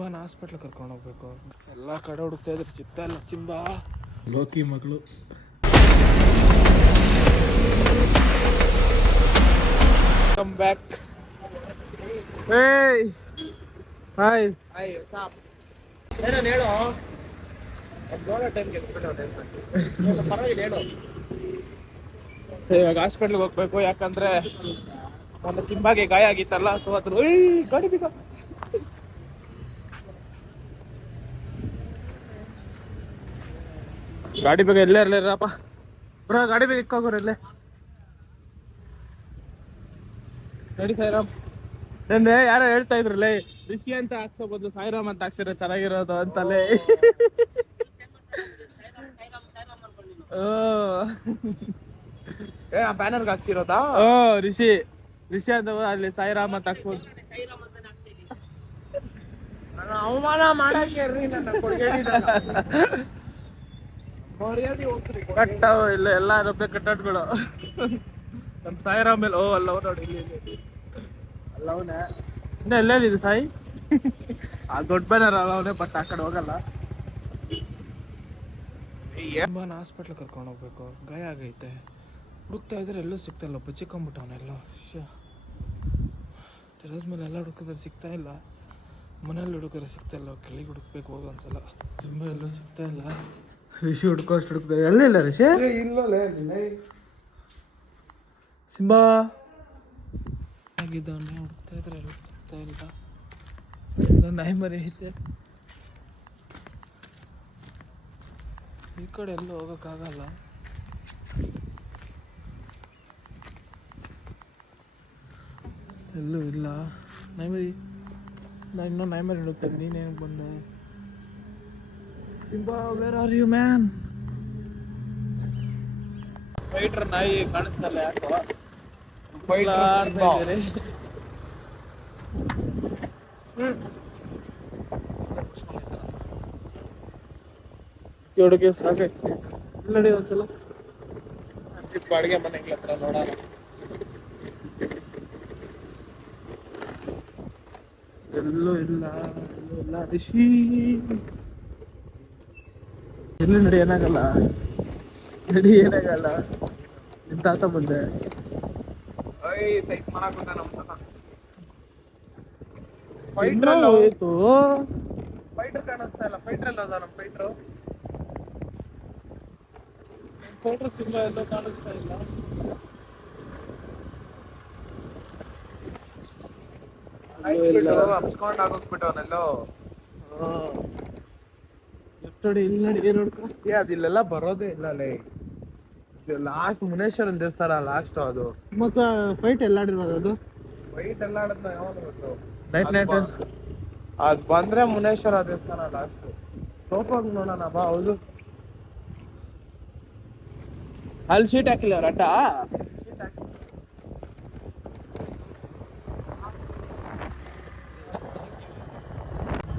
ಸಿಂಬಾನ hospital ಕರ್ಕೊಂಡು ಹೋಗ್ಬೇಕು. ಎಲ್ಲ ಕಡೆ ಹುಡುಕ್ತಾ ಇದ್ರೆ ಸಿಗ್ತಾ ಇಲ್ಲ ಸಿಂಬಾ. ಲೋಕಿ ಮಗಳು ಕಮ್ ಬ್ಯಾಕ್. ಹೇಯ್ ಹಾಯ್ ಹಾಯ್ ಸಾಪ್ ಏನೋ ಹೇಳು. ಪರವಾಗಿಲ್ಲ ಹೇಳು. ಇವಾಗ ಹಾಸ್ಪಿಟ್ಲಿಗೆ ಹೋಗ್ಬೇಕು, ಯಾಕಂದ್ರೆ ಮೊನ್ನೆ ಸಿಂಬಾಗೆ ಗಾಯ ಆಗಿತ್ತಲ್ಲ. ಸೊ ಅದ್ರ ಗಾಡಿ ಬೇಕ ಗಾಡಿ ಬೇಗ ಎಲ್ಲೇ ಇರ್ಲಿರಪ್ಪ ಬ್ರೋ. ಗಾಡಿ ಬೇಗ ಇಕ್ಕೋಗ್ರ ಇಲ್ಲೇ ನಡಿ ಸಾಯಿರಾಮ್. ನಂದೆ ಯಾರೋ ಹೇಳ್ತಾ ಇದ್ರಲ್ಲ, ರಿಷಿ ಅಂತ ಹಾಕ್ಸೋ ಬದಲು ಸಾಯಿರಾಮ್ ಅಂತ ಹಾಕ್ಸಿದ್ರೆ ಚೆನ್ನಾಗಿರೋದು ಅಂತಲೇ. ಬ್ಯಾನರ್ಗೆ ಹಾಕ್ಸಿರೋದಾ? ರಿಷಿ ರಿಷಿ ಅಂತ ಅಲ್ಲಿ ಸಾಯಿರಾಮ್ ಅಂತ ಹಾಕ್ಸ್ಬೋದು. ಅವಮಾನ ಮಾಡಕ್ಕೆ ಕಟ್ಟಾವ ಇಲ್ಲ ಎಲ್ಲ ರಬ್ಬೆ ಕಟ್ಟಾಟ್ಗಳು ನಮ್ ಸಾಯಿರಾಮ್ ಮೇಲೆ. ಅಲ್ಲವ ನೋಡಿ ಇಲ್ಲಿ ಅಲ್ಲವನೇ ಇನ್ನ ಎಲ್ಲೇನಿದೆ ಸಾಯಿ. ಆ ದೊಡ್ಡ ಬ್ಯಾನರ್ ಅಲ್ಲವನೇ, ಬಟ್ ಆ ಕಡೆ ಹೋಗಲ್ಲ. ಸಿಂಬಾನ ಹಾಸ್ಪಿಟ್ಲ್ ಕರ್ಕೊಂಡು ಹೋಗ್ಬೇಕು, ಗಾಯ ಆಗೈತೆ. ಹುಡುಕ್ತಾ ಇದ್ರೆ ಎಲ್ಲೂ ಸಿಗ್ತಾಯಿಲ್ಲ, ಬಚ್ಚಿಕೊಂಬಿಟ್ಟವನೆಲ್ಲ. ಟೆರಸ್ ಮೇಲೆ ಎಲ್ಲ ಹುಡುಕಿದ್ರೆ ಸಿಗ್ತಾ ಇಲ್ಲ, ಮನೇಲಿ ಹುಡುಕಿದ್ರೆ ಸಿಗ್ತಾ ಇಲ್ಲ. ಕೆಳಗೆ ಹುಡುಕ್ಬೇಕು ಹೋಗಿ ಒಂದ್ಸಲ. ತುಂಬ ಎಲ್ಲೂ ಸಿಗ್ತಾ ಇಲ್ಲ. ರಿಷಿ ಹುಡ್ಕೋಷ್ಟು ಹುಡುಕ್ತಾ ಎಲ್ಲಿಲ್ಲ ರಿಷಿ ಇಲ್ಲ. ಸಿಂಬಾ ಆಗಿದ್ದವನ್ನೇ ಹುಡುಕ್ತಾ ಇದ್ರೆ ಎಲ್ಲೂ ಸಿಗ್ತಾ ಇಲ್ಲ. ನಾಯಿ ಮರಿ ಐತೆ, ಈ ಕಡೆ ಎಲ್ಲೂ ಹೋಗೋಕ್ಕಾಗಲ್ಲ. ಎಲ್ಲೂ ಇಲ್ಲ ನಾಯಿ. ನಾನು ಇನ್ನೂ ನಾಯಿ ಮರಿ ಹುಡುಕ್ತೇನೆ, ನೀನೇನು ಬಂದೆ? Simba where are you man? Fighter ನಾಯಿ ಕಾಣಿಸ್ತಲ್ಲ ಯಾಕೋ. ಹುಡುಗಿ ಸಾಕೈತಿ. ನೋಡಿ ಒಂದ್ಸಲ ಚಿಕ್ಕ ಅಡುಗೆ ಮನೆಗಳ ಹತ್ರ ನೋಡೋಣ. ಎಲ್ಲೂ ಇಲ್ಲ, ಎಲ್ಲೂ ಇಲ್ಲ. ರಿಷಿ ಎಲ್ಲಿ ನಡಿ, ಏನಾಗಲ್ಲ ನಡಿ, ಏನಾಗಲ್ಲ. ನಿನ್ ತಾತ ಬಂದೆ ಹೋಯ್ತು. ಫೈಟರ್ ಕಾಣಿಸ್ತಾ ಇಲ್ಲ. ಫೈಟರ್ ಎಲ್ಲ ಅದ ನಮ್ಮ ಫೈಟ್ರು. ಫೈಟರ್ ಸಿಂಬಾ ಎಲ್ಲೋ ಕಾಣಿಸ್ತಾ ಇಲ್ಲ. ಅಪ್ಸ್ಕೊಂಡು ಆಗೋಗ್ಬಿಟ್ಟು ಅವನೆಲ್ಲೋ. ಲೆಫ್ಟ್ ನೋಡಿ, ಇಲ್ಲಿ ನೋಡಿ, ಏನ್ ನೋಡ್ಕೊ. ಅದಿಲ್ಲೆಲ್ಲ ಬರೋದೇ ಇಲ್ಲ ಲೇ. ಲಾಸ್ಟ್ ಮುನೇಶ್ವರನ್ ದೇವಸ್ಥಾನ ಲಾಸ್ಟ್ ಅದು. ಮತ್ತೆ ಫೈಟ್ ಎಲ್ಲ ಆಡಿರೋದು ಅದು. ಫೈಟ್ ಎಲ್ಲ ಆಡೋದು ಯಾವಾಗ ಗೊತ್ತು? ನೈಟ್ ಅದು ಬಂದ್ರೆ ಮುನೇಶ್ವರ ದೇವಸ್ಥಾನ ಲಾಸ್ಟ್. ಸೋಪಾಗಿ ನೋಡೋಣ ಬಾ. ಹೌದು, ಅಲ್ಲಿ ಶೀಟ್ ಹಾಕಿಲ್ಲ ರಟ.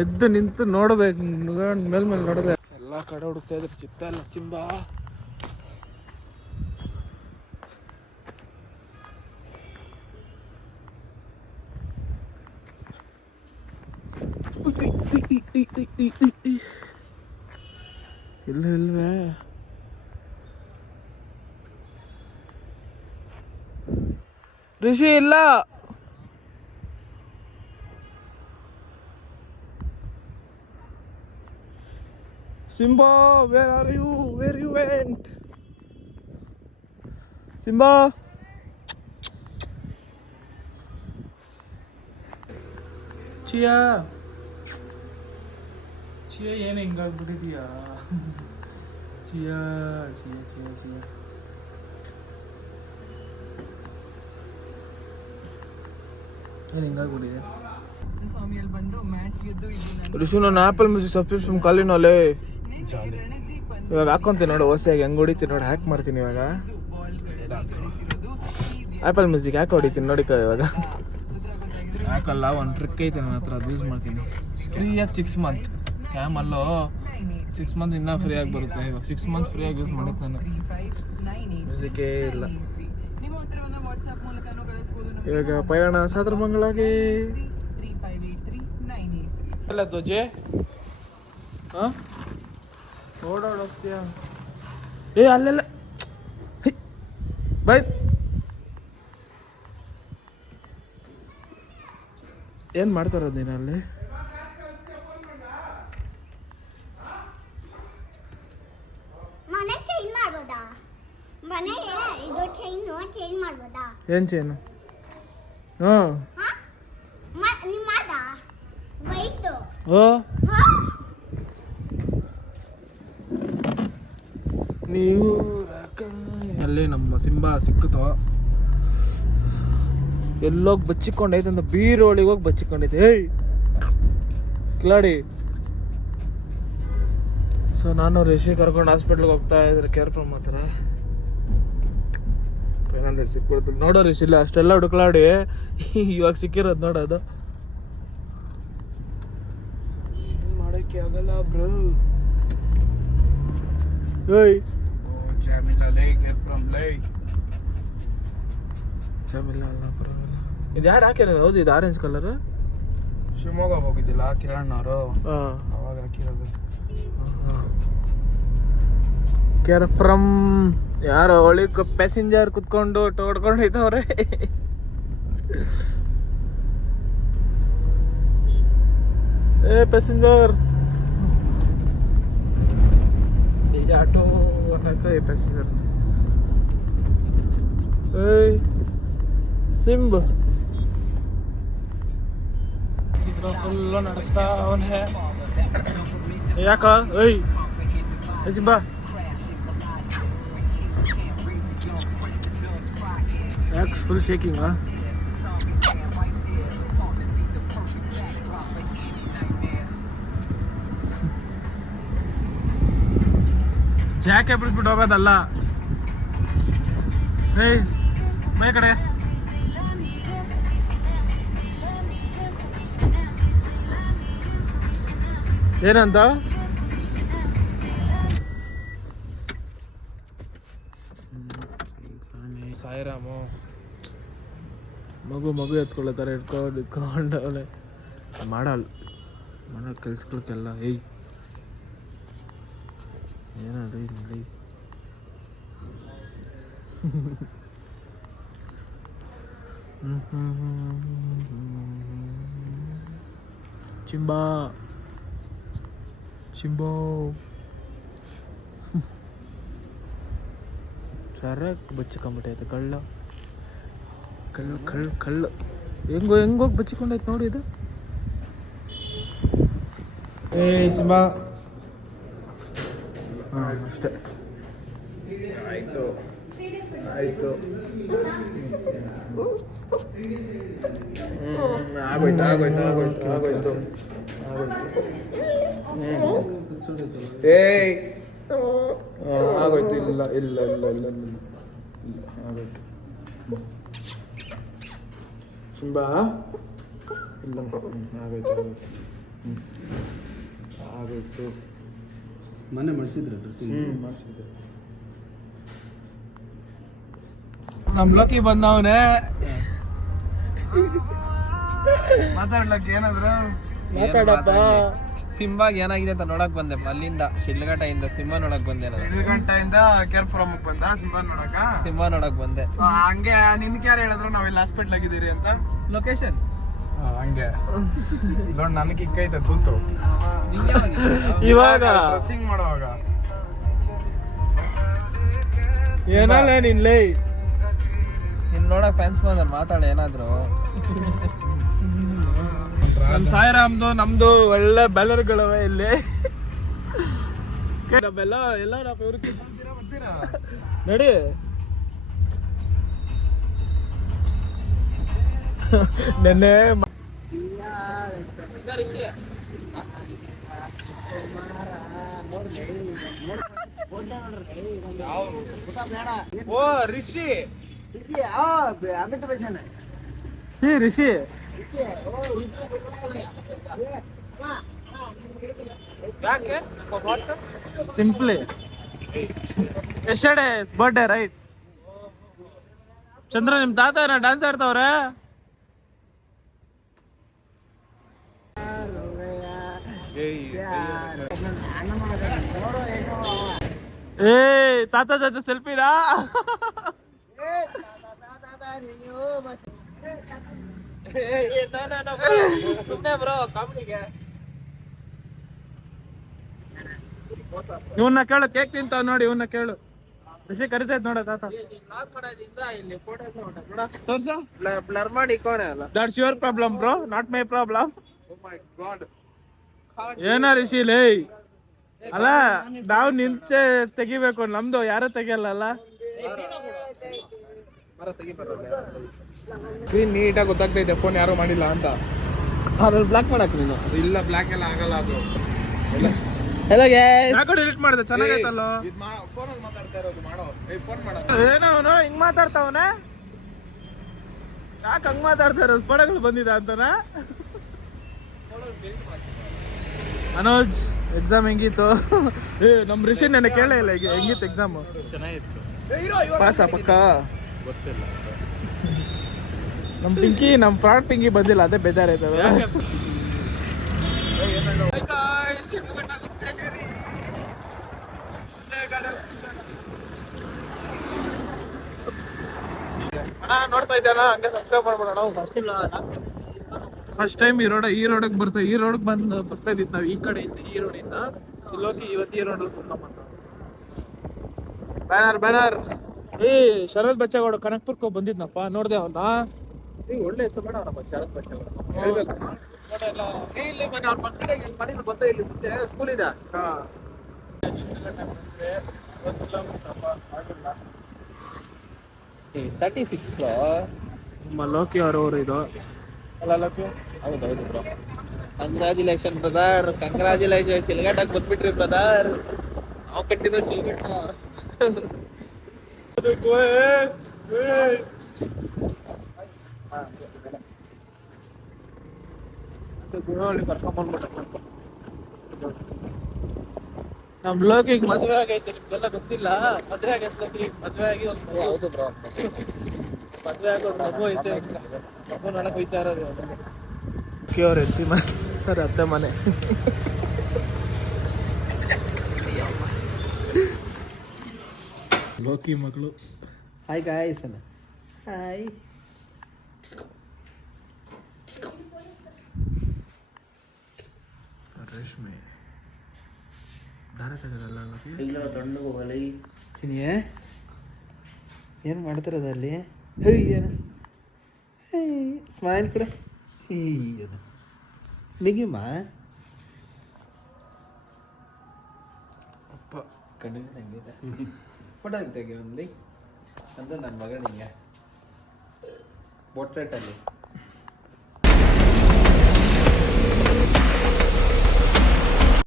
ಎದ್ದು ನಿಂತು ನೋಡ್ಬೇಕು, ಮೇಲ್ಮೇಲೆ ನೋಡ್ಬೇಕು. ಎಲ್ಲ ಕಡೆ ಹುಡುಕ್ತಾ ಇದ್ರೆ ಸಿಗ್ತಾ ಇಲ್ಲ ಸಿಂಬಾ. ಇಲ್ವೇ ರಿಷಿ ಇಲ್ಲ. Simba, where are you? Where you went? Simba? Chia? Chia ಏನು ಹಿಂಗಾಗ್ಬಿಟ್ಟಿದ್ಯಾ? Chia. ಏನು ಹಿಂಗಾಗ್ಬಿಟ್ಟಿದೆ? ಋಷಿ ನನ್ನ ಆಪಲ್ ಮ್ಯೂಸಿಕ್ ಸಬ್ಸ್ಕ್ರಿಪ್ಷನ್ ಕಾಲಿನೋಲೆ ಇವಾಗ ಹಾಕೊಂತೀನಿ ನೋಡು. ಹೊಸದಾಗಿ ಹೆಂಗೆ ಹೊಡಿತೀನಿ ನೋಡಿ, ಹ್ಯಾಕ್ ಮಾಡ್ತೀನಿ ಇವಾಗ. ಆಪಲ್ ಮ್ಯೂಸಿಕ್ ಯಾಕೆ ಹೊಡಿತೀನಿ ನೋಡಿ ಇವಾಗ. ಯಾಕಲ್ಲ, ಒಂದು ಟ್ರಿಕ್ ಐತೆ ನನ್ನ ಹತ್ರ, ಅದು ಯೂಸ್ ಮಾಡ್ತೀನಿ. ಫ್ರೀಯಾಗಿ 6 ಮಂತ್ ಸ್ಕ್ಯಾಮ್ ಅಲ್ಲೋ. 6 ಮಂತ್ ಇನ್ನೂ ಫ್ರೀಯಾಗಿ ಬರುತ್ತೆ. ಇವಾಗ 6 ಮಂತ್ಸ್ ಫ್ರೀಯಾಗಿ ಯೂಸ್ ಮಾಡಿದ್ದು ನಾನು. ಮ್ಯೂಸಿಕೇ ಇಲ್ಲ. ಇವಾಗ ಪಯಣ ಸಾದ್ರ ಮಂಗಳಾಗಿ ಅಲ್ಲ ಧ್ವಜೆ ಓಡಾಡೋಗ್ತೀಯ ಏ ಅಲ್ಲೆಲ್ಲ ಬೈ ಏನು ಮಾಡ್ತಾರೋದು ನೀನು ಅಲ್ಲಿ ಏನು ಚೈನು ಓ ನೀವು ಅಲ್ಲಿ ನಮ್ಮ ಸಿಂಬಾ ಸಿಕ್ಕುತ್ತೋ ಎಲ್ಲೋಗಿ ಬಚ್ಚಿಕೊಂಡೈತೆ ಅಂತ ಬೀರೋಳಿಗೆ ಹೋಗಿ ಬಚ್ಚಿಕೊಂಡೈತೆ ಏಯ್ ಕಿಲಾಡಿ. ಸೊ ನಾನು ರಿಷಿ ಕರ್ಕೊಂಡು ಹಾಸ್ಪಿಟ್ಲಿಗೆ ಹೋಗ್ತಾ ಇದ್ರೆ ಕೇರ್ ಫ್ರಮ್ ಹತ್ರ ಏನಾದ್ರೆ ಸಿಕ್ಬಿಡ್ತು ನೋಡೋ ರಿಷಿ ಇಲ್ಲ ಅಷ್ಟೆಲ್ಲ ಹುಡುಕ್ಲಾಡಿ ಇವಾಗ ಸಿಕ್ಕಿರೋದು ನೋಡೋದು ಮಾಡೋಕ್ಕೆ ಆಗಲ್ಲ ಬ್ರೋ. ಏಯ್ ಜಾಮಿಲ್ಲ ಲೈ ಕೇರ್ ಫ್ರಮ್ ಲೈ ಜಾಮಿಲ್ಲ ಅಲ್ಲ ಪರವಾಗಿಲ್ಲ. ಇದು ಯಾರು ಹಾಕಿರೋದು? ಹೌದು ಇದು ಆರೆಂಜ್ ಕಲರ್ ಶಿವಮೊಗ್ಗ ಹೋಗಿದ್ದಿಲ್ಲ ಕಿರಣ್ ಅವರು ಅವಾಗ ಹಾಕಿರೋದು. ಕೇರ್ ಫ್ರಮ್ ಯಾರು ಒಳಗೆ ಪ್ಯಾಸೆಂಜರ್ ಕುತ್ಕೊಂಡು ಹೊಡ್ಕೊಂಡು ಇದ್ದವ್ರೆ. ಏ ಪ್ಯಾಸೆಂಜರ್ ಈಗ ಆಟೋ ಅನ್ನಕ ಪ್ಯಾಸೆಂಜರ್ ಏಯ್ ಸಿಂಬ್ ಫುಲ್ಲು ನಡಕ್ತಾ ಅವನೇ ಯಾಕ ಏಯ್ ಸಿಂಬಾ ಯಾಕೆ ಫುಲ್ ಶೇಕಿಂಗಾ? ಜಾಕೆ ಬಿಟ್ಬಿಟ್ಟು ಹೋಗೋದಲ್ಲ. ಏಯ್ ಮೈ ಕಡೆ ಏನಂತ ಸಾಯಿರಾಮು ಮಗು ಎತ್ಕೊಳ್ಳೋತಾರೆ ಇಟ್ಕೊಂಡು ಅವಳೆ ಮಾಡಲ್ಲ ಮಾಡೋ ಕೆಲ್ಸಗಳ್ಗೆಲ್ಲ. ಏಯ್ ಏನದು ನೋಡಿ ಚಿಂಬಾ ಚಿಂಬೋ ಸರಕ್ ಬಚ್ಚಿಕೊಂಬಿಟ್ಟೈತೆ ಕಳ್ಳ ಹೆಂಗೋಗಿ ಬಚ್ಚಿಕೊಂಡೈತೆ ನೋಡಿ ಇದು. ಏ ಸಿಂಬಾ ಅಷ್ಟೇ ಆಯಿತು ಆಯಿತು ಆಗೋಯ್ತು ಆಗೋಯ್ತು ಆಗೋಯ್ತು ಆಗೋಯ್ತು ಏಯ್ ಆಗೋಯ್ತು. ಇಲ್ಲ ಇಲ್ಲ ಇಲ್ಲ ಇಲ್ಲ ಇಲ್ಲ ಆಗೋಯ್ತು ಸಿಂಬಾ ಇಲ್ಲ ಆಗೋಯ್ತು ಆಗೋಯ್ತು ಆಗೋಯ್ತು. ಮನೆ ಮಾಡಿಸಿದ್ರೆ ಡ್ರೆಸ್ಸಿಂಗ್ ಮಾಡಿಸಿದ್ದೆ. ನಮ್ಮ ಲೋಕಿ ಬಂದವನೇ ಮಾತಾಡ್ಲಕ್ಕೆ ಏನಾದ್ರು ಮಾತಾಡಪ್ಪ. ಸಿಂಬಾಗ್ ಏನಾಗಿದೆ ಅಂತ ನೋಡಕ್ ಬಂದೆ ಅಲ್ಲಿಂದ ಶಿಡ್ಲಘಟ್ಟದಿಂದ ಸಿಂಬಾ ನೋಡಕ್ ಬಂದೆ ನಾನು. ಶಿಡ್ಲಘಟ್ಟದಿಂದ ಕೇರ್ ಫ್ರಮ್ ಬಂದ ಸಿಂಬಾ ನೋಡಕ್ ಬಂದೆ. ಹಂಗೆ ನಿಮ್ಗೆ ಯಾರು ಹೇಳಿದ್ರು ನಾವೆಲ್ಲ ಹಾಸ್ಪಿಟ್ಲ್ ಆಗಿದ್ದೀರಿ ಅಂತ ಲೊಕೇಶನ್ ಹಂಗೆ ನೋಡಿ ನನಗೆ ಇಕ್ಕೈತೆ ತೂತು ಇವಾಗ ಡ್ರೆಸ್ಸಿಂಗ್ ಮಾಡುವಾಗ ಏನಲ್ಲ ನಿನ್ಲೇ ನಿನ್ ನೋಡಕ್ ಫ್ಯಾನ್ಸ್ ಬಂದ ಮಾತಾಡ ಏನಾದ್ರು. ನಮ್ ಸಾಯಿರಾಮ್ದು ನಮ್ದು ಒಳ್ಳೆ ಬ್ಯಾನರ್ಗಳವೆ ಇಲ್ಲಿ. ನಮ್ಮೆಲ್ಲ ಎಲ್ಲ ನಾವು ಇವ್ರಿಗೆ ನೋಡಿ ನೆನ್ನೆ ಓ Rishi Amit Bachchan Rishi simply yesterday birthday right. Chandra ನಿಮ್ ತಾತ ಏನೋ ಡ್ಯಾನ್ಸ್ ಆಡ್ತಾವ್ರೆ. ಏ ತಾತ ಜೊತೆ ಸೆಲ್ಫಿನಾ? ಸುಮ್ಮನೆ ಬ್ರೋ ಕಾಮಿಡಿಗೆ. ಇವನ್ನ ಕೇಳು, ಕೇಕ್ ತಿಂತಾವ್ ನೋಡಿ, ಇವನ್ನ ಕೇಳು. ಋಷಿ ಕರಿತೈತ್ ನೋಡ ತಾತ. ಇಲ್ಲಿ ಫೋಟೋ ತೋರ್ಸು. ಬ್ಲರ್ ಮಾಡಿ ಇಕ್ಕೋನೆ ಅಲ್ಲ. That's your problem bro, not my problem. Oh my god. ಏನ ರಿಷಿ ಲೇ? ಅಲ್ಲ ನಾವು ನಿಂಚೆ ತೆಗಿಬೇಕು, ನಮ್ದು ಯಾರು ತೆಗಿಯಲ್ಲ. ಸ್ಕ್ರೀನ್ ನೀಟಾಗಿ ಗೊತ್ತಾಗ್ತೈತೆ ಫೋನ್ ಯಾರು ಮಾಡಿಲ್ಲ ಅಂತ. ಅದ್ರಲ್ಲಿ ಬ್ಲಾಕ್ ಮಾಡಕ್ ನೀನು. ಇಲ್ಲ, ಬ್ಲಾಕ್ ಎಲ್ಲ ಆಗಲ್ಲ ಅದು. Hello guys. ಯಾಕೋ ಡಿಲೀಟ್ ಮಾಡಿದೆ, ಚೆನ್ನಾಗೈತಲ್ಲ. ಫೋನಲ್ಲಿ ಮಾತಾಡ್ತಾ ಇರೋದು ಮಾಡೋ. ಫೋನ್ ಮಾಡೋ. ಏನೋ ಅವನು ಹಿಂಗ್ ಮಾತಾಡ್ತಾವನೆ, ಯಾಕೆ ಹಂಗ್ ಮಾತಾಡ್ತಾ ಇರೋದು? ಫೋಟೋಗಳು ಬಂದಿದೆ ಅಂತನಾ? ಅನೋಜ್ ಎಕ್ಸಾಮ್ ಹೆಂಗಿತ್ತು? ನಮ್ ರಿಷಿ ನೆನೆ ಕೇಳೇ ಇಲ್ಲ, ಈಗ ಹೆಂಗಿತ್ತು ಎಕ್ಸಾಮ್? ಚೆನ್ನಾಗಿತ್ತು. ಪಾಸ ಪಕ್ಕ? ಗೊತ್ತಿಲ್ಲ. ನಮ್ ಪಿಂಕಿ, ನಮ್ ಫ್ರಾಡ್ ಪಿಂಕಿ ಬಂದಿಲ್ಲ, ಅದೇ ಬೇಜಾರೈತದ. ನೋಡ್ತಾ ಇದ್ದಾನ, ಹಂಗೆ ಸಬ್ಸ್ಕ್ರೈಬ್ ಮಾಡ್ಬಿಡೋಣ. ಫಸ್ಟ್ ಟೈಮ್ ಈ ರೋಡಿಗೆ ಬರ್ತಾ ಇದ್ದಿತ್ತು ನಾವು, ಈ ಕಡೆಯಿಂದ, ಈ ರೋಡಿಂದ ಇಲ್ಲೋಗಿ ಇವತ್ತು ಈ ರೋಡ್ ಬ್ಯಾನರ್. ಶರತ್ ಬಚ್ಚೇಗೌಡ ಕನಕ್ಪುರ್ಗೆ ಬಂದಿದ್ನಪ್ಪ, ನೋಡ್ದೆ ಅವನ್ನ. ಒಳ್ಳೆ ಹೆಸರು ಬೇಡ ಅವನಪ್ಪ, ಶರತ್ ಬಚ್ಚೇಗೌಡ. ಸ್ಕೂಲ್ ಇದೆ. ನಮ್ಮ ಲೋಕಿ ಅವರವರು ಇದು ಅಲ್ಲ ಲೋಕಿ? ಹೌದೌದು ಬ್ರೋ. Congratulation brother, congratulation. ಶಿಲ್ಘಾಟಕ್ಕೆ ಬಂದ್ಬಿಟ್ರಿ ಬ್ರದರ್. ನಾವು ಕಟ್ಟಿದ ಶಿಲ್ಘಾಟ. ನಮ್ ಲೋಕಿಗೆ ಮದ್ವೆ ಆಗೈತೆ, ನಿಮ್ಗೆಲ್ಲ ಗೊತ್ತಿಲ್ಲ. ಮದ್ವೆ ಆಗೈತೆ, ಮದ್ವೆ ಆಗಿ ಒಂದು ಹೌದು ಬ್ರೋ. ಮದ್ವೆ ಆಗಿ ಒಂದು ಮಗು ಐತೆ. ಮಗು ನೋಡಕ್ ಹೋಯ್ತಾ ಇರೋದು ಅವ್ರ ಹೆಂಡತಿ ಮನೆ, ಸರ್ ಅತ್ತೆ ಮನೆ. ಲೋಕಿ ಮಗಳು. Hi guys. ಹಾಯ್. ರೇಷ್ಮೆ ದಾರ ತೆಗೆದಲ್ಲ ಲೋಕಿ. ತಣ್ಣಗೆ ಹೋಗಲಿ. ಚಿನಿಯೇ ಏನು ಮಾಡ್ತಿರೋದು ಅಲ್ಲಿ? ಏನು ಸ್ಮೈಲ್ ಕಡೆ ಅದು ನಿಗಿಮ್ಮ ಅಪ್ಪ ಕಣ್ಣಿಗೆ ಹೆಂಗಿದೆ ಫೋಟೋ ತೆಗಿ ಒಂದು. ಅಂದ್ರೆ ನನ್ನ ಮಗಳಿಂಗೆ ಪೋರ್ಟ್ರೇಟಲ್ಲಿ